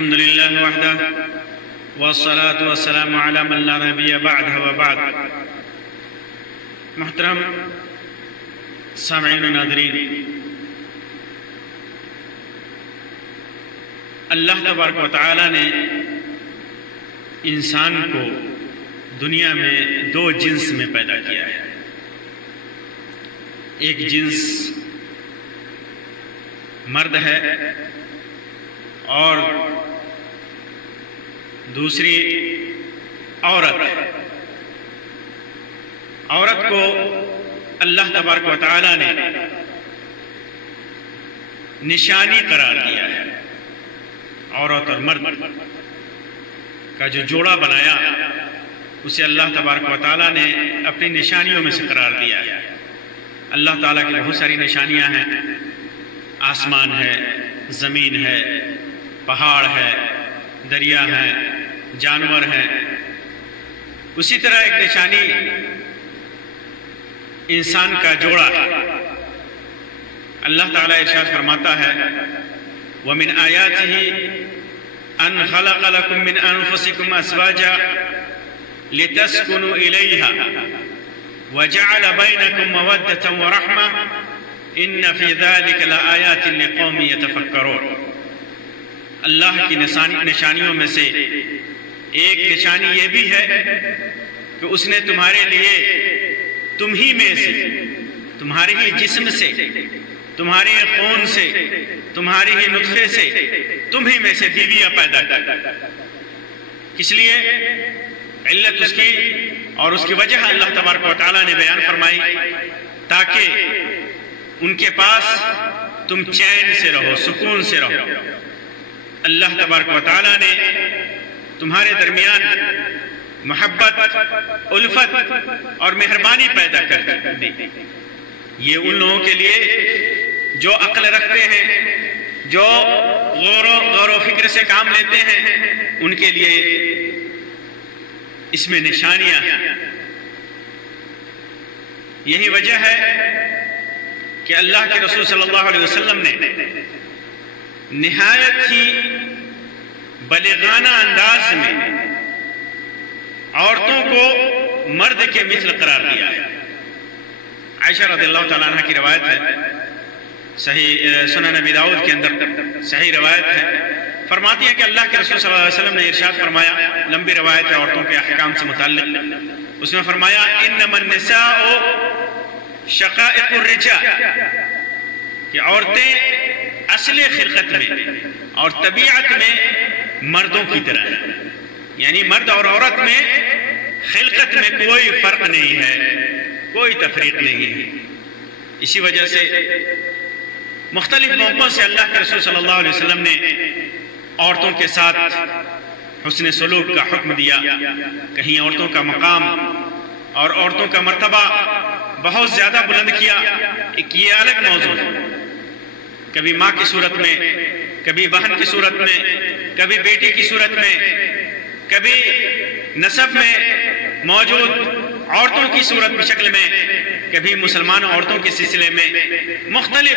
الحمد لله وحده والصلاة والسلام على من لا نبي بعده وبعد. محترم سامعین و ناظرین، اللہ تبارک و تعالی نے انسان کو دنیا میں دو جنس میں پیدا کیا ہے. ایک جنس مرد ہے اور دوسری عورت ہے. عورت کو اللہ تبارک و تعالی نے نشانی قرار دیا ہے. عورت اور مرد کا جو جوڑا بنایا اسے اللہ تبارک و تعالی نے اپنی نشانیوں میں سے قرار دیا ہے. اللہ تعالیٰ کی بہت ساری نشانیاں ہیں. آسمان ہے، زمین ہے، پہاڑ ہے، دریا ہے، جانور ہیں. اسی طرح ایک نشانی انسان کا جوڑا ہے. اللہ تعالیٰ ارشاد فرماتا ہے وَمِنْ آيَاتِهِ أَنْ خَلَقَ لَكُم مِّنْ أَنفُسِكُمْ أَزْوَاجًا لِتَسْكُنُوا إِلَيْهَا وَجَعَلَ بَيْنَكُم مَّوَدَّةً وَرَحْمَةً إِنَّ فِي ذَلِكَ لَآيَاتٍ لِقَوْمٍ يَتَفَكَّرُونَ. اللہ کی نشانیوں میں سے ایک نشانی یہ بھی ہے کہ اس نے تمہارے لیے تم ہی میں سے، تمہارے ہی جسم سے، تمہارے ہی خون سے، تمہارے ہی نطفے سے، تم ہی میں سے بیویاں پیدا کر. اس لیے علت اس کی اور اس کی وجہ اللہ تبارک و تعالیٰ نے بیان فرمائی تاکہ ان کے پاس تم چین سے رہو، سکون سے رہو. اللہ تبارک و تعالیٰ نے تمہارے درمیان محبت، الفت اور مہربانی پیدا کر دی. یہ ان لوگوں کے لیے جو عقل رکھتے ہیں، جو غور و فکر سے کام لیتے ہیں، ان کے لیے اس میں نشانیاں ہیں. یہی وجہ ہے کہ اللہ کے رسول صلی اللہ علیہ وسلم نے نہایت ہی بلیغانہ انداز میں عورتوں کو مرد کے مثل قرار دیا ہے. عائشہ رضی اللہ تعالیٰ عنہ کی روایت ہے، صحیح سنن ابی داؤد کے اندر صحیح روایت ہے. فرماتی ہے کہ اللہ کے رسول صلی اللہ علیہ وسلم نے ارشاد فرمایا، لمبی روایت ہے عورتوں کے احکام سے متعلق. اس میں فرمایا انما النساء شقائق الرجال، کہ عورتیں اصل خلقت میں اور طبیعت میں مردوں کی طرح ہیں. یعنی مرد اور عورت میں خلقت میں کوئی فرق نہیں ہے، کوئی تفریق نہیں ہے. اسی وجہ سے مختلف موقعوں سے اللہ کے رسول صلی اللہ علیہ وسلم نے عورتوں کے ساتھ حسن سلوک کا حکم دیا. کہیں عورتوں کا مقام اور عورتوں کا مرتبہ بہت زیادہ بلند کیا. ایک یہ الگ موضوع ہے. کبھی ماں کی صورت میں، کبھی بہن کی صورت میں، کبھی بیٹی کی صورت میں، کبھی نسب میں موجود عورتوں کی صورت کی شکل میں، کبھی مسلمان عورتوں کے سلسلے میں. مختلف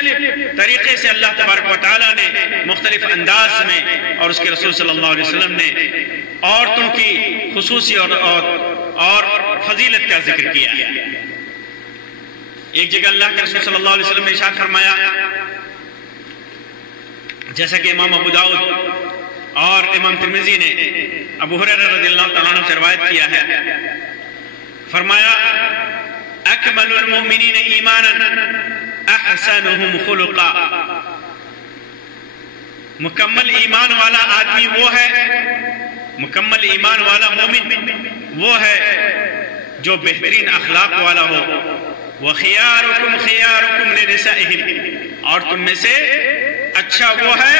طریقے سے اللہ تبارک و تعالیٰ نے مختلف انداز میں اور اس کے رسول صلی اللہ علیہ وسلم نے عورتوں کی خصوصی اور فضیلت کا ذکر کیا. ایک جگہ اللہ کے رسول صلی اللہ علیہ وسلم نے ارشاد فرمایا، جیسا کہ امام ابو داؤد اور امام ترمذی نے ابو ہریرہ رضی اللہ تعالیٰ عنہ سے روایت کیا ہے، فرمایا اکمل المؤمنین ایمانا احسنهم خلقا. مکمل ایمان والا آدمی وہ ہے، مکمل ایمان والا مومن وہ ہے جو بہترین اخلاق والا ہو. وخیارکم خیارکم لنسائہم، اور تم میں سے اچھا وہ ہے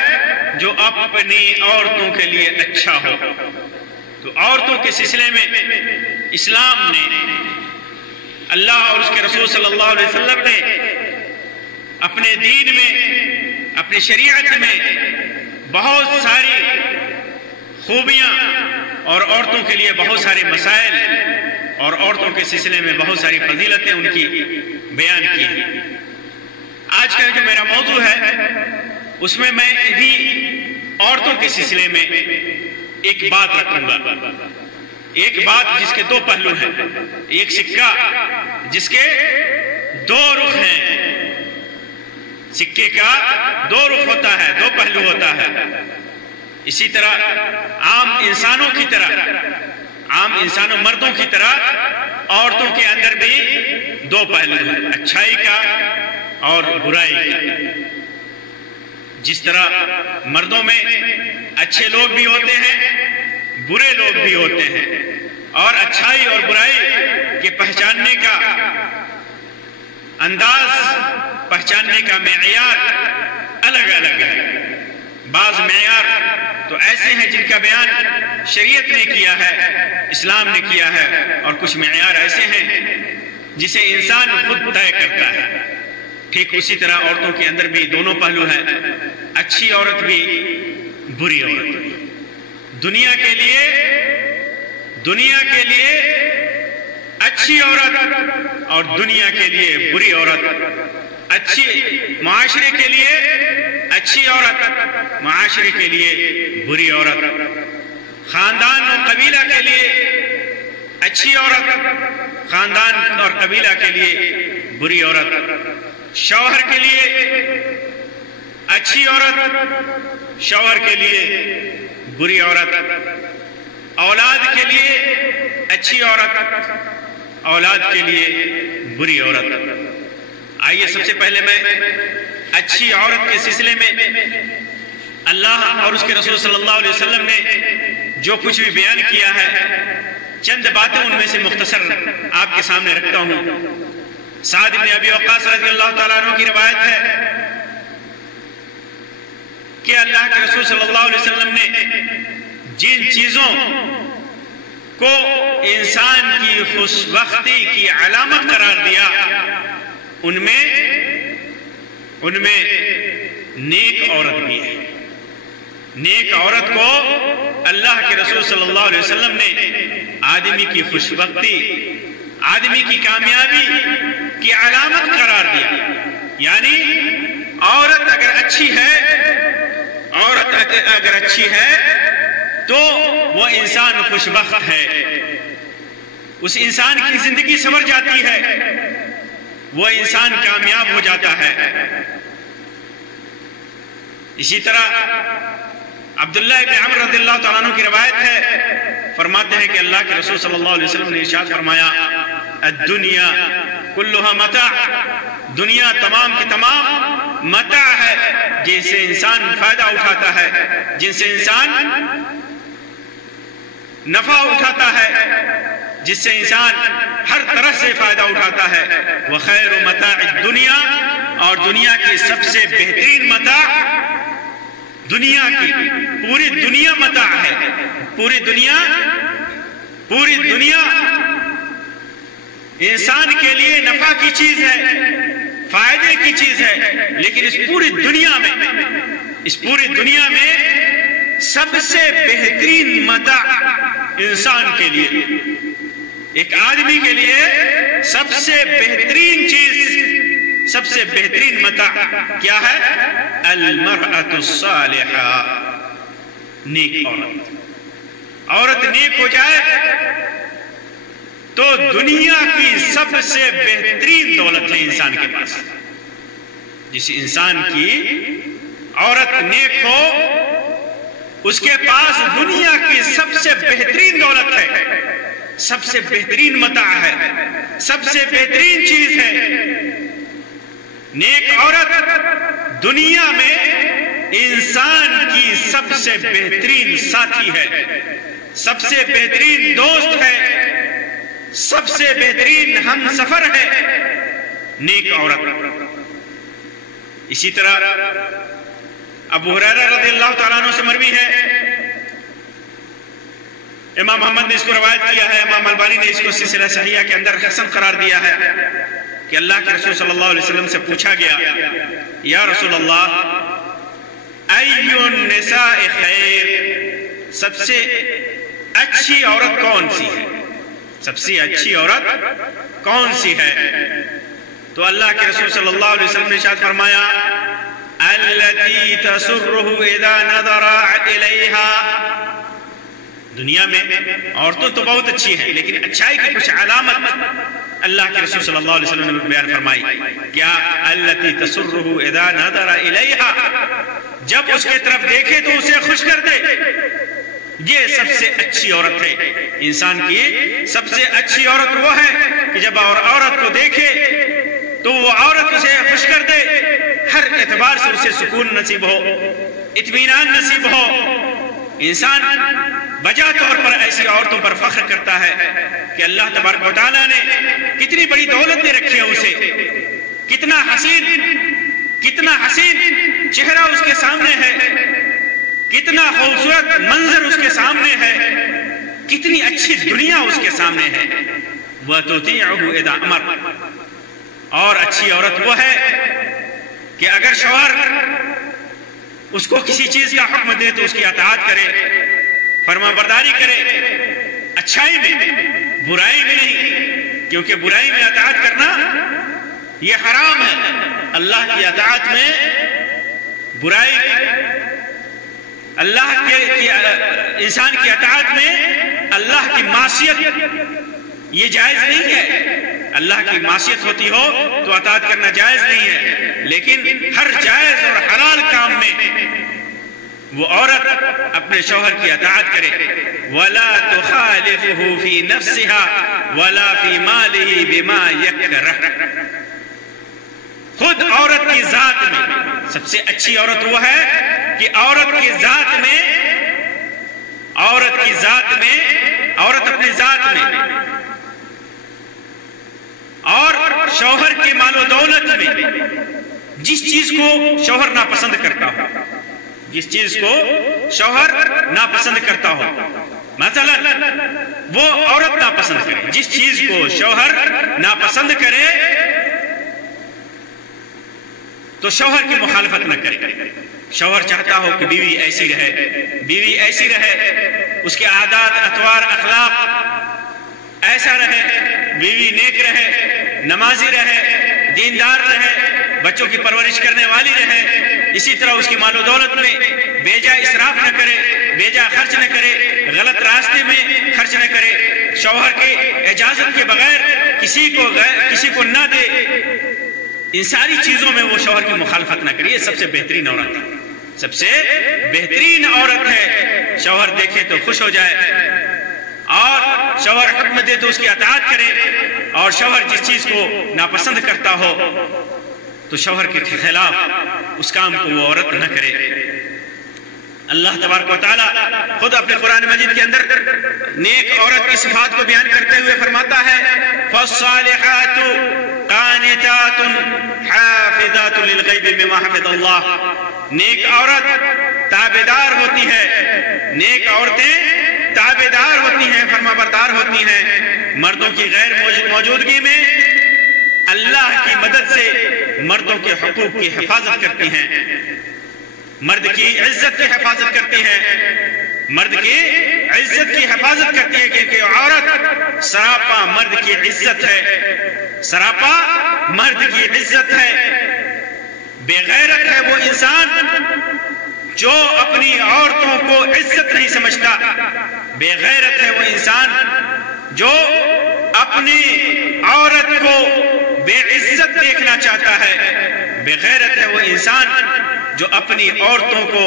جو اپنی عورتوں کے لیے اچھا ہو. تو عورتوں کے سلسلے میں اسلام نے، اللہ اور اس کے رسول صلی اللہ علیہ وسلم نے اپنے دین میں، اپنی شریعت میں بہت ساری خوبیاں اور عورتوں کے لیے بہت سارے مسائل اور عورتوں کے سلسلے میں بہت ساری فضیلتیں ان کی بیان کی ہیں. آج کا جو میرا موضوع ہے اس میں میں بھی عورتوں کے سلسلے میں ایک بات رکھوں گا، ایک بات جس کے دو پہلو ہیں، ایک سکہ جس کے دو رخ ہیں، سکے کا دو رخ ہوتا ہے، دو پہلو ہوتا ہے۔ اسی طرح عام انسانوں کی طرح، عام انسانوں مردوں کی طرح عورتوں کے اندر بھی دو پہلو ہیں، اچھائی کا اور برائی کا۔ جس طرح مردوں میں اچھے لوگ بھی ہوتے ہیں، برے لوگ بھی ہوتے ہیں، اور اچھائی اور برائی کے پہچاننے کا انداز، پہچاننے کا معیار الگ الگ ہے۔ بعض معیار تو ایسے ہیں جن کا بیان شریعت نے کیا ہے، اسلام نے کیا ہے، اور کچھ معیار ایسے ہیں جسے انسان خود طے کرتا ہے۔ ٹھیک اسی طرح عورتوں کے اندر بھی دونوں پہلو ہیں، اچھی عورت بھی، بری عورت بھی۔ دنیا کے لیے اچھی عورت اور دنیا کے لیے بری عورت، اچھی معاشرے کے لیے اچھی عورت، معاشرے کے لیے بری عورت، خاندان اور قبیلہ کے لیے اچھی عورت، خاندان اور قبیلہ کے لیے بری عورت، شوہر کے لیے اچھی عورت، شوہر کے لیے بری عورت، اولاد کے لیے اچھی عورت، اولاد کے لیے بری عورت۔ آئیے سب سے پہلے میں اچھی عورت کے سلسلے میں اللہ اور اس کے رسول صلی اللہ علیہ وسلم نے جو کچھ بھی بیان کیا ہے، چند باتیں ان میں سے مختصر آپ کے سامنے رکھتا ہوں۔ سعد بن ابی وقاص رضی اللہ تعالیٰ عنہ کی روایت ہے کہ اللہ کے رسول صلی اللہ علیہ وسلم نے جن چیزوں کو انسان کی خوش بختی کی علامت قرار دیا، ان میں نیک عورت بھی ہے۔ نیک عورت کو اللہ کے رسول صلی اللہ علیہ وسلم نے آدمی کی خوش بختی، آدمی کی کامیابی کی علامت قرار دیا۔ یعنی عورت اگر اچھی ہے تو وہ انسان خوش بخت ہے، اس انسان کی زندگی سنور جاتی ہے، وہ انسان کامیاب ہو جاتا ہے۔ اسی طرح عبداللہ ابن عمر رضی اللہ تعالیٰ عنہ کی روایت ہے، فرماتے ہیں کہ اللہ کے رسول صلی اللہ علیہ وسلم نے ارشاد فرمایا، الدنیا کلھا متاع، دنیا تمام کی تمام متاع ہے، جن سے انسان فائدہ اٹھاتا ہے، جن سے انسان نفع اٹھاتا ہے، جس سے انسان ہر طرح سے فائدہ اٹھاتا ہے۔ وخیر متاع الدنیا، اور دنیا کی سب سے بہترین متاع، دنیا کی پوری دنیا متاع ہے، پوری دنیا انسان کے لیے نفع کی چیز ہے، فائدے کی چیز ہے، لیکن اس پوری دنیا میں سب سے بہترین متاع انسان کے لیے، ایک آدمی کے لیے سب سے بہترین چیز، سب سے بہترین متاع کیا ہے؟ المرأة الصالحہ، نیک عورت۔ عورت نیک ہو جائے تو دنیا کی سب سے بہترین دولت ہے انسان کے پاس۔ جس انسان کی عورت نیک ہو، اس کے پاس دنیا کی سب سے بہترین دولت ہے، سب سے بہترین متاع ہے، سب سے بہترین چیز ہے۔ نیک عورت دنیا میں انسان کی سب سے بہترین ساتھی ہے، سب سے بہترین دوست ہے، سب سے بہترین ہم سفر ہے، نیک عورت۔ اسی طرح ابو ہریرہ رضی اللہ تعالیٰ عنہ سے مروی ہے، امام محمد نے اس کو روایت کیا ہے، امام البانی نے اس کو سلسلہ صحیحہ کے اندر حسن قرار دیا ہے، کہ اللہ کے رسول صلی اللہ علیہ وسلم سے پوچھا گیا، یا رسول اللہ ای النساء خیر، سب سے اچھی عورت کون سی ہے؟ سب سے اچھی عورت کون سی ہے؟ تو اللہ کے رسول صلی اللہ علیہ وسلم نے ارشاد فرمایا، التی التي تسره اذا نظر الیہا. دنیا میں عورتوں تو بہت اچھی ہیں، لیکن اچھائی کی کچھ علامت اللہ کے رسول صلی اللہ علیہ وسلم نے بیان فرمائی. کیا؟ التي تسره اذا نظر الیہا، جب اس کے طرف دیکھے تو اسے خوش کر دے. یہ سب سے اچھی عورت ہے. انسان کی سب سے اچھی عورت وہ ہے کہ جب عورت کو دیکھے تو وہ عورت اسے خوش کر دے، ہر اعتبار سے اسے سکون نصیب ہو، اطمینان نصیب ہو. انسان بجا طور پر ایسی عورتوں پر فخر کرتا ہے کہ اللہ تبارک و تعالیٰ نے کتنی بڑی دولت دے رکھی ہے اسے، کتنا حسین چہرہ اس کے سامنے ہے، کتنا خوبصورت منظر اس کے سامنے ہے، کتنی اچھی دنیا اس کے سامنے ہے. وَتُطِيعُهُ إِذَا أَمَرَ، اور اچھی عورت وہ ہے کہ اگر شوہر اس کو کسی چیز کا حکم دے تو اس کی اطاعت کرے، فرما برداری کرے، اچھائی میں، برائی میں نہیں، کیونکہ برائی میں اطاعت کرنا یہ حرام ہے. اللہ کی اطاعت میں برائی، اللہ کے انسان کی اطاعت میں اللہ کی معصیت یہ جائز نہیں ہے. اللہ کی معصیت ہوتی ہو تو اطاعت کرنا جائز نہیں ہے، لیکن ہر جائز اور حلال کام میں وہ عورت اپنے شوہر کی اطاعت کرے. وَلَا تُخَالِفُهُ فِي نَفْسِهَا وَلَا فِي مَالِهِ بِمَا يَكْرَهُ. خود عورت کی ذات میں سب سے اچھی عورت وہ ہے کہ عورت اپنی ذات میں اور شوہر کے مال و دولت میں جس چیز کو شوہر ناپسند کرتا ہو، جس چیز کو شوہر ناپسند کرتا ہو، مثلا وہ عورت ناپسند کرے، جس چیز کو شوہر ناپسند کرے تو شوہر کی مخالفت نہ کرے. شوہر چاہتا ہو کہ بیوی ایسی رہے، اس کے عادات، اطوار، اخلاق ایسا رہے، بیوی نیک رہے، نمازی رہے، دیندار رہے، بچوں کی پرورش کرنے والی رہے. اسی طرح اس کی مال و دولت میں بیجا اسراف نہ کرے، بیجا خرچ نہ کرے، غلط راستے میں خرچ نہ کرے، شوہر کی اجازت کے بغیر کسی کو نہ دے. ان ساری چیزوں میں وہ شوہر کی مخالفت نہ کرے. یہ سب سے بہترین عورت ہے، سب سے بہترین عورت ہے. شوہر دیکھے تو خوش ہو جائے، اور شوہر حکم دے تو اس کی اطاعت کرے، اور شوہر جس چیز کو ناپسند کرتا ہو تو شوہر کے خلاف اس کام کو وہ عورت نہ کرے. اللہ تبارک و تعالیٰ خود اپنے قرآن مجید کے اندر نیک عورت کی صفات کو بیان کرتے ہوئے فرماتا ہے فَالصَّالِحَاتُ قَانِتَاتٌ حَافِظَاتٌ لِلْغَيْبِ بِمَا حَفِظَ اللَّهُ. نیک عورت تابعدار ہوتی ہے، نیک عورتیں تابعدار ہوتی ہیں، فرما بردار ہوتی ہیں، مردوں کی غیر موجودگی میں اللہ کی مدد سے مردوں کے حقوق کی حفاظت کرتی ہیں، مرد کی عزت کی حفاظت کرتی ہے، مرد کی عزت کی حفاظت کرتی ہے، کیونکہ عورت سراپا مرد کی عزت ہے، سراپا مرد کی عزت ہے. بے غیرت ہے وہ انسان جو اپنی عورتوں کو عزت نہیں سمجھتا. بے غیرت ہے وہ انسان جو اپنی عورت کو بے عزت دیکھنا چاہتا ہے. بے غیرت ہے وہ انسان جو اپنی عورتوں کو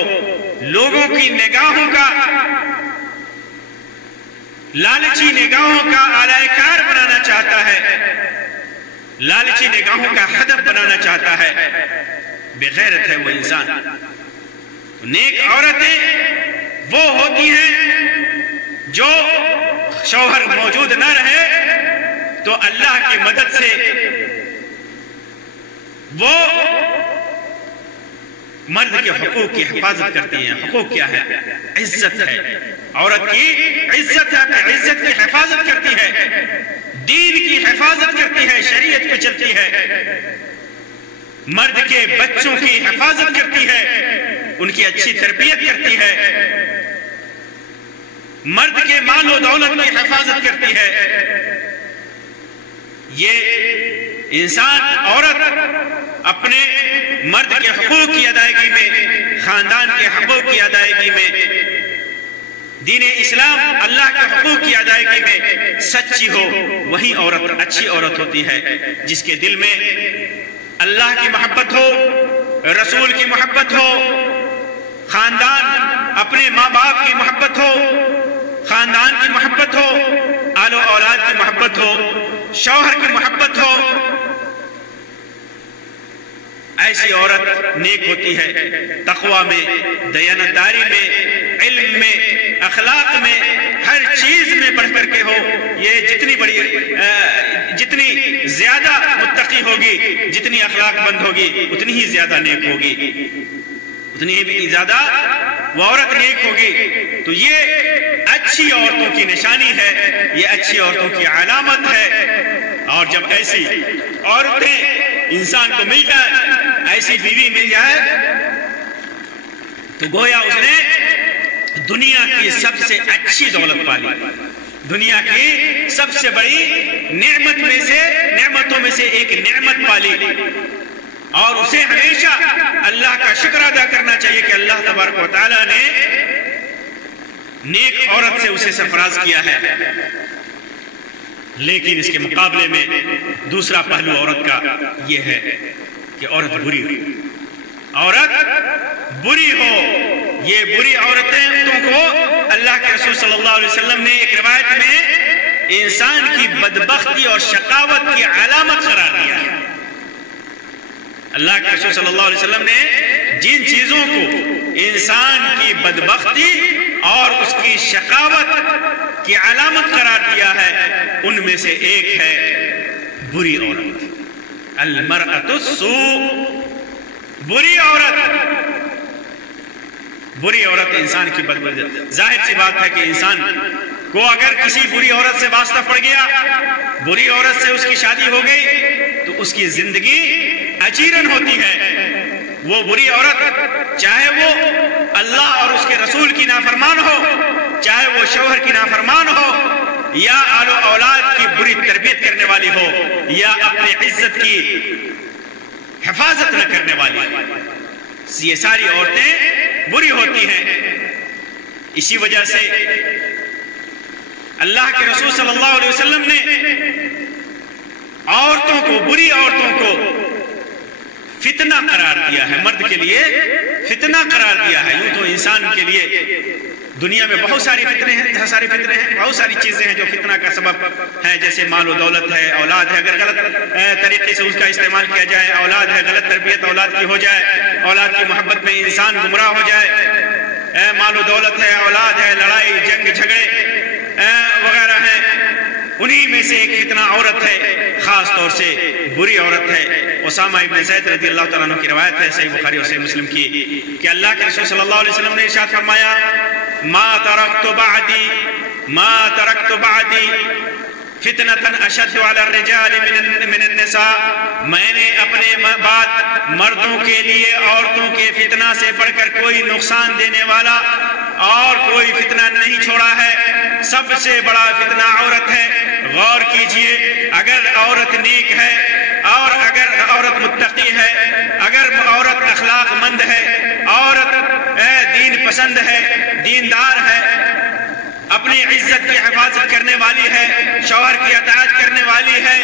لوگوں کی نگاہوں کا، لالچی نگاہوں کا اعلی کار بنانا چاہتا ہے، لالچی نگاہوں کا ہدف بنانا چاہتا ہے. بے غیرت ہے وہ انسان. نیک عورتیں وہ ہوتی ہیں جو شوہر موجود نہ رہے تو اللہ کی مدد سے وہ مرد کے حقوق کی حفاظت کرتی ہیں. حقوق کیا ہے؟ عزت ہے. عورت کی عزت ہے، اپنی عزت کی حفاظت کرتی ہے، دین کی حفاظت کرتی ہے، شریعت پہ چلتی ہے، مرد کے بچوں کی حفاظت کرتی ہے، ان کی اچھی تربیت کرتی ہے، مرد کے مال و دولت کی حفاظت کرتی ہے. یہ انسان، عورت اپنے مرد کے حقوق کی ادائیگی میں خاندان کے حقوق کی ادائیگی میں، دین اسلام اللہ کے حقوق کی ادائیگی میں سچی ہو، وہی عورت اچھی عورت ہوتی ہے، جس کے دل میں اللہ کی محبت ہو، رسول کی محبت ہو، خاندان اپنے ماں باپ کی محبت ہو، خاندان کی محبت ہو، آل و اولاد کی محبت ہو، شوہر کی محبت ہو۔ ایسی عورت نیک ہوتی ہے، تقوی میں، دیانتداری میں، علم میں، اخلاق میں، ہر چیز میں بڑھ کر کے ہو۔ یہ جتنی زیادہ متقی ہوگی، جتنی اخلاق بند ہوگی، اتنی ہی زیادہ نیک ہوگی، اتنی ہی زیادہ وہ عورت نیک ہوگی۔ تو یہ اچھی عورتوں کی نشانی ہے، یہ اچھی عورتوں کی علامت ہے۔ اور جب ایسی عورتیں انسان کو مل جائے، ایسی بیوی مل جائے، تو گویا اس نے دنیا کی سب سے اچھی دولت پالی، دنیا کی سب سے بڑی نعمتوں میں سے ایک نعمت پالی۔ اور اسے ہمیشہ اللہ کا شکر ادا کرنا چاہیے کہ اللہ تبارک و تعالیٰ نے نیک عورت سے اسے سرفراز کیا ہے۔ لیکن اس کے مقابلے میں دوسرا پہلو عورت کا یہ ہے کہ عورت بری ہو، عورت بری ہو۔ یہ بری عورتوں کو اللہ کے رسول صلی اللہ علیہ وسلم نے ایک روایت میں انسان کی بدبختی اور شقاوت کی علامت قرار دیا ہے۔ اللہ کے رسول صلی اللہ علیہ وسلم نے جن چیزوں کو انسان کی بدبختی اور اس کی شقاوت کی علامت قرار دیا ہے، ان میں سے ایک ہے بری عورت، المرأۃ السوء، بری عورت۔ بری عورت انسان کی بدبختی، ظاہر سی بات ہے کہ انسان کو اگر کسی بری عورت سے واسطہ پڑ گیا، بری عورت سے اس کی شادی ہو گئی، تو اس کی زندگی اچیرن ہوتی ہے۔ وہ بری عورت چاہے وہ اللہ اور اس کے رسول کی نافرمان ہو، چاہے وہ شوہر کی نافرمان ہو، یا آل و اولاد کی بری تربیت کرنے والی ہو، یا اپنی عزت کی حفاظت نہ کرنے والی، یہ ساری عورتیں بری ہوتی ہیں۔ اسی وجہ سے اللہ کے رسول صلی اللہ علیہ وسلم نے عورتوں کو، بری عورتوں کو فتنہ قرار دیا ہے، مرد کے لیے فتنہ قرار دیا ہے۔ یوں تو انسان کے لیے دنیا میں بہت ساری فتنے ہیں، بہت ساری چیزیں ہیں جو فتنہ کا سبب ہیں، جیسے مال و دولت ہے، اولاد ہے، اگر غلط طریقے سے اس کا استعمال کیا جائے، اولاد ہے، غلط تربیت اولاد کی ہو جائے، اولاد کی محبت میں انسان گمراہ ہو جائے، مال و دولت ہے، اولاد ہے، لڑائی جنگ جھگڑے وغیرہ ہیں، انہی میں سے ایک فتنہ عورت ہے، خاص طور سے بری عورت ہے۔ اسامہ ابن زید رضی اللہ تعالیٰ عنہ کی روایت ہے، صحیح بخاری اور صحیح مسلم کی، کہ اللہ کے رسول صلی اللہ علیہ وسلم نے ارشاد فرمایا، ما ترکت بعدی فتنة اشد علی الرجال من النساء، میں نے اپنے بعد مردوں کے لیے عورتوں کے فتنہ سے بڑھ کر کوئی نقصان دینے والا اور کوئی فتنہ نہیں چھوڑا ہے۔ سب سے بڑا فتنہ عورت ہے۔ غور کیجئے، اگر عورت نیک ہے، اور اگر عورت متقی ہے، اگر عورت اخلاق مند ہے، عورت دین پسند ہے، دیندار ہے، اپنی عزت کی حفاظت کرنے والی ہے، شوہر کی اطاعت کرنے والی ہے،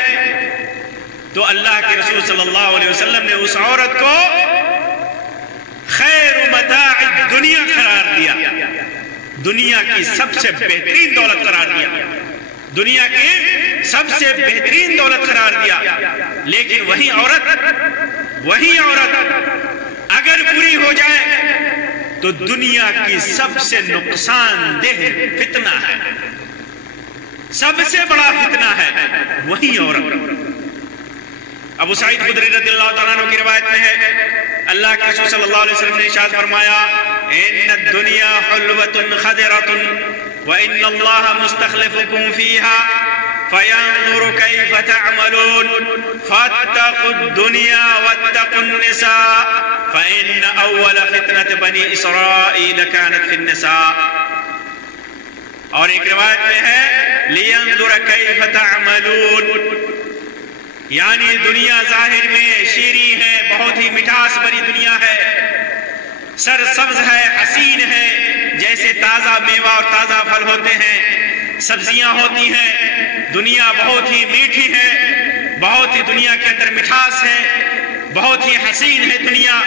تو اللہ کے رسول صلی اللہ علیہ وسلم نے اس عورت کو خیر متاع الدنیا قرار دیا، دنیا کی سب سے بہترین دولت قرار دیا، دنیا کی سب سے بہترین دولت قرار دیا۔ لیکن وہی عورت اگر بری ہو جائے تو دنیا کی سب سے نقصان دہ فتنہ ہے، سب سے بڑا فتنہ ہے وہی عورت۔ ابو سعید خدری رضی اللہ تعالیٰ عنہ کی روایت میں ہے، اللہ کے رسول صلی اللہ علیہ وسلم نے ارشاد فرمایا، ان الدنیا حلوۃ خضرۃ وان اللہ مستخلفکم فیہا فینظر کیف تعملون فاتقوا الدنیا واتقوا النساء فان اول فتنة بنی اسرائیل كانت فی النساء۔ اور ایک روایت میں ہے لینظر کیف تعملون، یعنی دنیا ظاہر میں شیریں ہے، بہت ہی مٹھاس بری دنیا ہے، سرسبز ہے، حسین ہے، جیسے تازہ میوہ اور تازہ پھل ہوتے ہیں، سبزیاں ہوتی ہیں۔ دنیا بہت ہی میٹھی ہے، بہت ہی دنیا کے اندر مٹھاس ہے، بہت ہی حسین ہے دنیا۔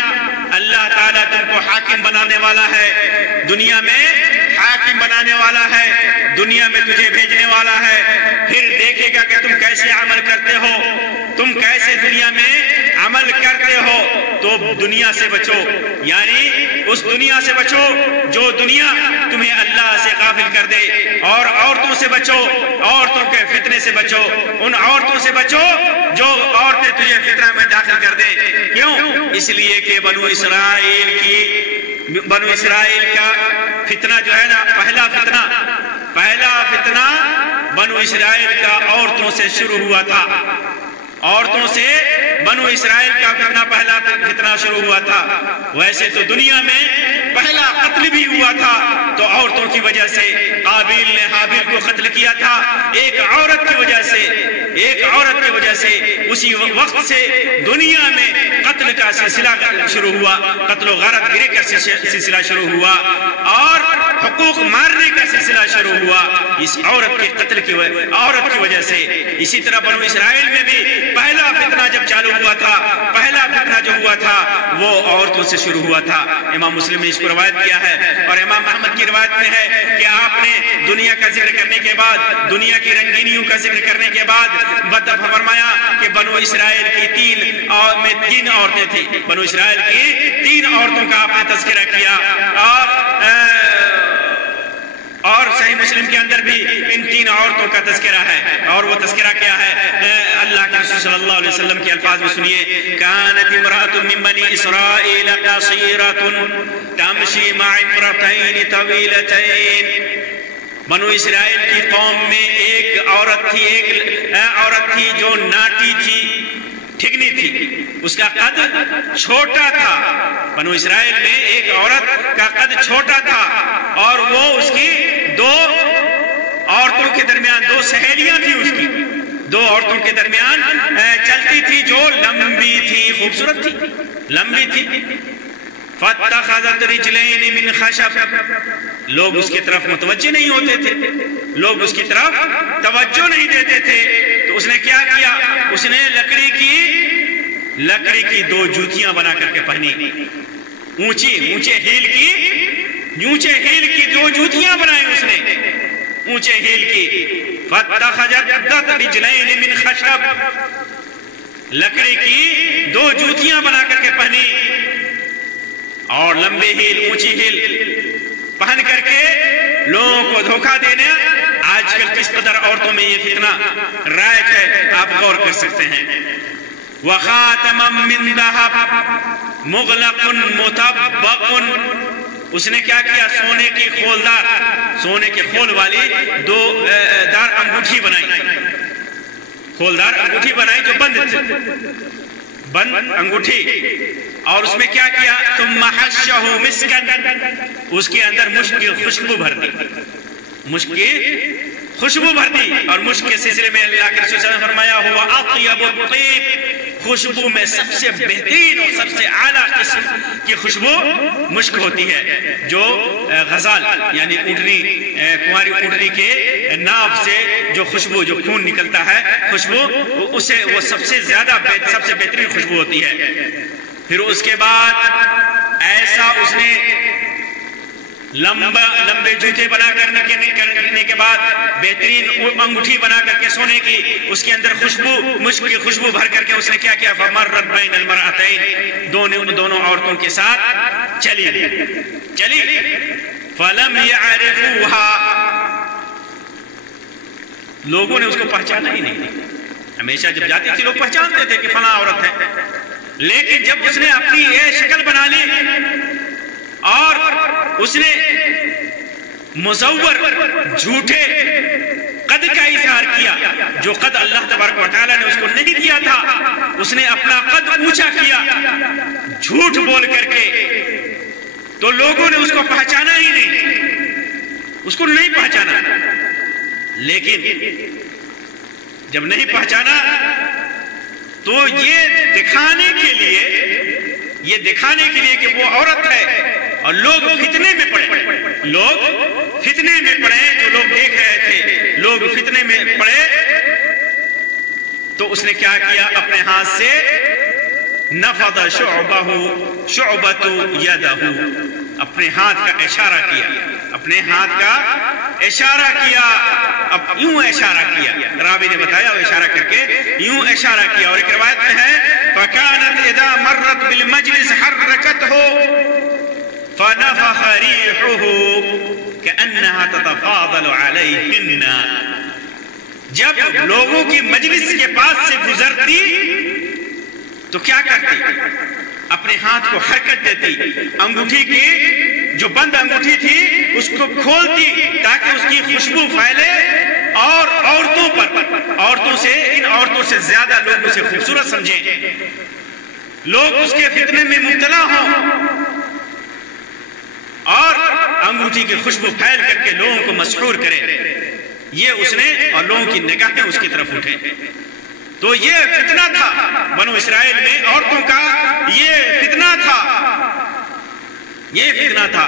اللہ تعالیٰ تم کو حاکم بنانے والا ہے، دنیا میں حاکم بنانے والا ہے، دنیا میں تجھے بھیجنے والا ہے، پھر دیکھے گا کہ تم کیسے عمل کرتے ہو، تم کیسے دنیا میں عمل کرتے ہو۔ تو دنیا سے بچو، یعنی اس دنیا سے بچو جو دنیا تمہیں اللہ سے غافل کر دے، اور عورتوں سے بچو، عورتوں کے فتنے سے بچو، ان عورتوں سے بچو جو عورتیں تجھے فتنہ میں داخل کر دیں۔ کیوں؟ اس لیے کہ بنو اسرائیل کا فتنہ جو ہے نا، پہلا فتنہ بنو اسرائیل کا عورتوں سے شروع ہوا تھا، عورتوں سے بنو اسرائیل کا پہلا فتنہ شروع ہوا تھا۔ ویسے تو دنیا میں پہلا قتل بھی ہوا تھا، تو عورتوں کی وجہ سے قابیل نے حابیل کو قتل کیا تھا، ایک عورت کی وجہ سے اسی وقت سے دنیا میں قتل کا سلسلہ شروع ہوا، قتل و غارت گری کا سلسلہ شروع ہوا، اور حقوق مارنے کا سلسلہ شروع ہوا اس عورت کے قتل کی وجہ سے۔ اسی طرح بنو اسرائیل میں بھی پہلا فتنہ جب چالو ہوا تھا، پہلا فتنہ جو ہوا تھا وہ عورتوں سے شروع ہوا تھا۔ امام مسلم نے اس کو روایت کیا ہے، اور امام احمد کی روایت میں ہے کہ آپ نے دنیا کا ذکر کرنے کے بعد، دنیا کی رنگینیوں کا ذکر کرنے کے بعد فرمایا کہ بنو اسرائیل کی تین عورتیں تھیں، بنو اسرائیل کی 3 عورتوں کا آپ نے تذکرہ کیا، اور صحیح مسلم کے اندر بھی ان 3 عورتوں کا تذکرہ ہے، اور وہ تذکرہ کیا ہے؟ اللہ کے رسول صلی اللہ علیہ وسلم کے الفاظ میں سنیے، كانت امرأة من بني اسرائيل قصيرة تمشي مع امرأتين طويلتين۔ بنو اسرائیل کی قوم میں ایک عورت تھی جو ناٹی تھی، ٹھگنی تھی، اس کا قد چھوٹا تھا۔ بنو اسرائیل میں ایک عورت کا قد چھوٹا تھا، اور وہ اس کی 2 عورتوں کے درمیان 2 سہیلیاں تھیں، اس کی 2 عورتوں کے درمیان چلتی تھی جو لمبی تھی، خوبصورت تھی، لمبی تھی۔ فَاتَّخَذَتْ رِجْلَيْنِ مِنْ خَشَبٍ، لوگ اس کی طرف متوجہ نہیں ہوتے تھے، لوگ اس کی طرف توجہ نہیں دیتے تھے، تو اس نے کیا کیا؟ اس نے لکڑی کی 2 جوتیاں بنا کر کے پہنی، اونچے ہیل کی 2 جوتیاں بنائی اس نے، اونچے ہیل کی۔ فَاتَّخَذَتْ رِجْلَيْنِ مِنْ خَشَبٍ، لکڑی کی 2 جوتیاں بنا کر کے پہنی، اور لمبے ہیل، اونچی ہیل پہن کر کے لوگوں کو دھوکہ دینا۔ آج کل کس قدر عورتوں میں یہ فتنہ رائج ہے، آپ غور کر سکتے ہیں۔ وَخَاتَمًا مِّن ذَهَبٍ مُغْلَقٌ مُطَبَّقٌ، اس نے کیا کیا؟ سونے کے خول والی 2 دار انگوٹھی بنائی، خولدار انگوٹھی بنائی جو بند انگوٹھی، اور اس میں کیا کیا؟ ثُمَّ حَشَّهُ مِسْكًا، اس کے اندر مشک کی خوشبو بھر دی، اور مشک کے سلسلے میں اللہ کے رسول صلی اللہ علیہ وسلم نے فرمایا هُوَ أَطْيَبُ الطِّيبِ، خوشبو میں سب سے بہترین اور سب سے اعلیٰ قسم کی خوشبو مشک ہوتی ہے، جو غزال یعنی کنواری اونٹنی کے ناب سے جو خوشبو، جو خون نکلتا ہے خوشبو، اسے وہ سب سے بہترین خوشبو ہوتی ہے۔ پھر اس کے بعد ایسا اس نے لمبے جوتے بنا کرنے کے بعد بہترین انگوٹھی بنا کر کے سونے کی، اس کے اندر مشک کی خوشبو بھر کر کے اس نے کیا کیا؟ فَمَرَّتْ بَيْنَ الْمَرْأَتَيْنِ، دونوں عورتوں کے ساتھ چلی، فَلَمْ يَعْرِفُوهَا، لوگوں نے اس کو پہچانا ہی نہیں۔ ہمیشہ جب جاتی تھی لوگ پہچانتے تھے کہ فلاں عورت ہے، لیکن جب اس نے اپنی یہ شکل بنا لی اور اس نے مزور جھوٹے قد کا اظہار کیا، جو قد اللہ تبارک و تعالیٰ نے اس کو نہیں دیا تھا، اس نے اپنا قد اونچا کیا جھوٹ بول کر کے، تو لوگوں نے اس کو پہچانا ہی نہیں، اس کو نہیں پہچانا۔ لیکن جب نہیں پہچانا تو یہ دکھانے کے لیے کہ وہ عورت ہے، اور لوگ فتنے میں پڑے، لوگ فتنے میں پڑے، جو لوگ دیکھ رہے تھے لوگ فتنے میں پڑے، تو اس نے کیا کیا؟ اپنے ہاتھ سے نفض شعبۃ یدہ، اپنے ہاتھ کا اشارہ کیا، اپنے ہاتھ کا اشارہ کیا، اب یوں اشارہ کیا، راوی نے بتایا وہ اشارہ کر کے یوں اشارہ کیا. اور ایک روایت میں ہے فَكَانَتْ إِذَا مَرَّتْ بِالْمَجْلِسِ حَرَّكَتْهُ فَنَفَخَ رِيحُهُ كَأَنَّهَا تَتَفَاضَلُ عَلَيْهِنَّ. جب لوگوں کی مجلس کے پاس سے گزرتی تو کیا کرتی؟ اپنے ہاتھ کو حرکت دیتی، انگوٹھی کی جو بند انگوٹھی تھی اس کو کھولتی تاکہ اس کی خوشبو پھیلے اور عورتوں پر، عورتوں سے، ان عورتوں سے زیادہ لوگ اسے خوبصورت سمجھیں، لوگ اس کے فتنے میں مبتلا ہوں، اور انگوٹھی کی خوشبو پھیل کر کے لوگوں کو مسحور کرے. یہ اس نے، اور لوگوں کی نگاہیں اس کی طرف اٹھے. تو یہ فتنہ تھا بنو اسرائیل میں، عورتوں کا یہ فتنہ تھا، یہ فتنہ تھا.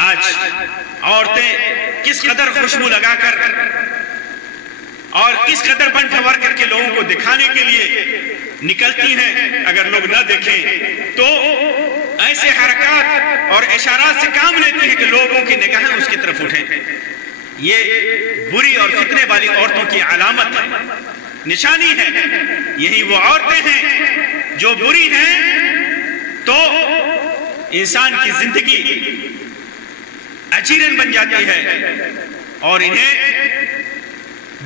آج عورتیں کس قدر خوشبو لگا کر اور کس قدر بن ٹھور کر کے لوگوں کو دکھانے کے لیے نکلتی ہیں. اگر لوگ نہ دیکھیں تو ایسے حرکات اور اشارات سے کام لیتی ہیں کہ لوگوں کی نگاہیں اس کی طرف اٹھیں. یہ بری اور فتنے والی عورتوں کی علامت ہے، نشانی ہے. یہی وہ عورتیں ہیں جو بری ہیں تو انسان کی زندگی اچیرن بن جاتی ہے اور انہیں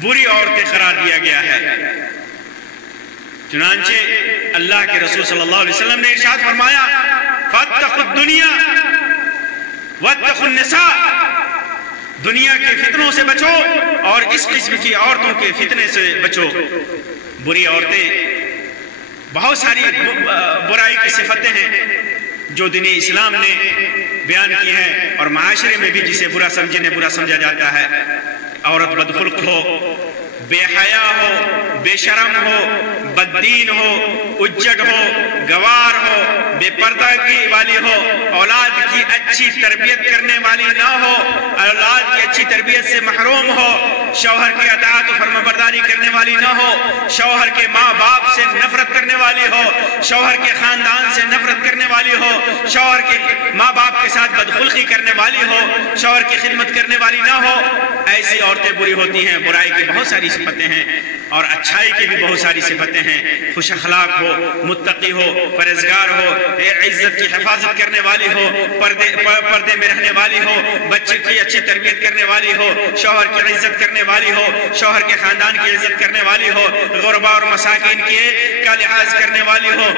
بری عورتیں قرار دیا گیا ہے. چنانچہ اللہ کے رسول صلی اللہ علیہ وسلم نے ارشاد فرمایا فاتقوا الدنیا واتقوا النساء، دنیا کے فتنوں سے بچو اور اس قسم کی عورتوں کے فتنے سے بچو. بری عورتیں بہت ساری برائی کی صفتیں ہیں جو دین اسلام نے بیان کی ہیں، اور معاشرے میں بھی جسے برا سمجھا جاتا ہے. عورت بدخلق ہو، بے حیا ہو، بے شرم ہو، بددین ہو، اجڑ ہو، گوار ہو، بے پردہ کی والی ہو، اولاد کی اچھی تربیت کرنے والی نہ ہو، اولاد کی اچھی تربیت سے محروم ہو، شوہر کی اطاعت و فرمانبرداری کرنے والی نہ ہو، شوہر کے ماں باپ سے نفرت کرنے والی ہو، شوہر کے خاندان سے نفرت کرنے والی ہو، شوہر کے ماں باپ کے ساتھ بدخلقی کرنے والی ہو، شوہر کی خدمت کرنے والی نہ ہو. ایسی عورتیں بری ہوتی ہیں. برائی کی بہت ساری صفتیں ہیں اور اچھائی کی بھی بہت ساری صفتیں ہیں. خوش اخلاق ہو، متقی ہو، پرہیزگار ہو، عزت کی حفاظت کرنے والی ہو، پردے میں رہنے والی ہو، بچے کی اچھی تربیت کرنے والی ہو، شوہر کی عزت کرنے والی ہو، شوہر کے خاندان کی عزت کرنے والی ہو، غربا اور مساکین کا لحاظ کرنے والی ہو،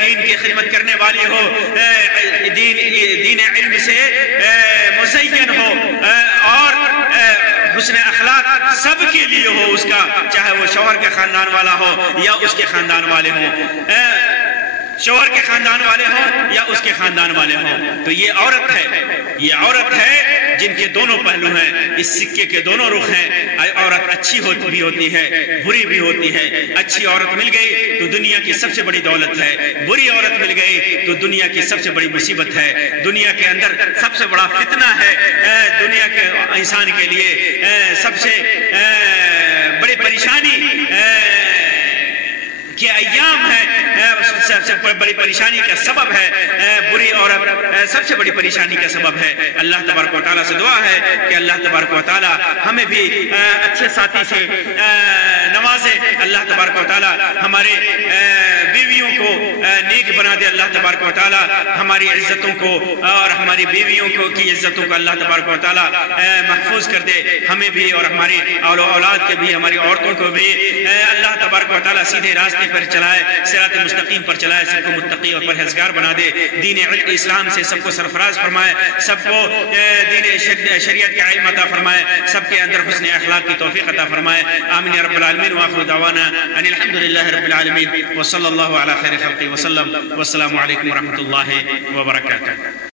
دین کی خدمت کرنے والی ہو، دین علم سے مزین ہو، اور حسن اخلاق سب کے لیے ہو اس کا، چاہے وہ شوہر کے خاندان والا ہو یا اس کے خاندان والے ہوں، شوہر کے خاندان والے ہوں یا اس کے خاندان والے ہوں. تو یہ عورت ہے، یہ عورت ہے جن کے دونوں پہلو ہیں، اس سکے کے دونوں رخ ہیں. عورت اچھی بھی ہوتی ہے، بری بھی ہوتی ہے. اچھی عورت مل گئی تو دنیا کی سب سے بڑی دولت ہے، بری عورت مل گئی تو دنیا کی سب سے بڑی مصیبت ہے، دنیا کے اندر سب سے بڑا فتنہ ہے. دنیا کے انسان کے لیے سب سے بڑی پریشانی کے ایام ہے، سب سے بڑی پریشانی کا سبب ہے. بری عورت سب سے بڑی پریشانی کا سبب ہے. اللہ تبارک و تعالیٰ سے دعا ہے کہ اللہ تبارک و تعالیٰ ہمیں بھی اچھے ساتھی سے نوازے. اللہ تبارک و تعالیٰ ہمارے بیویوں کو نیک بنا دے. اللہ تبارک و تعالیٰ ہماری عزتوں کو اور ہماری بیویوں کو کی عزتوں کو اللہ تبارک و تعالیٰ محفوظ کر دے. ہمیں بھی اور ہماری اولاد کے بھی، ہماری عورتوں کو بھی اللہ تبارک و تعالیٰ سیدھے راستے پر چلائے، صراط مستقیم پر چلائے، سب کو متقی اور پرہیزگار بنا دے. دین اسلام سے سب کو سرفراز فرمائے، سب کو دین شریعت کا علم عطا فرمائے، سب کے اندر حسن اخلاق کی توفیق عطا فرمائے. آمین یا رب العالمین. وآخر دعوانا ان الحمدللہ رب العالمین وصلی اللہ علی خیر خلقہ وسلم. والسلام علیکم ورحمۃ اللہ وبرکاتہ.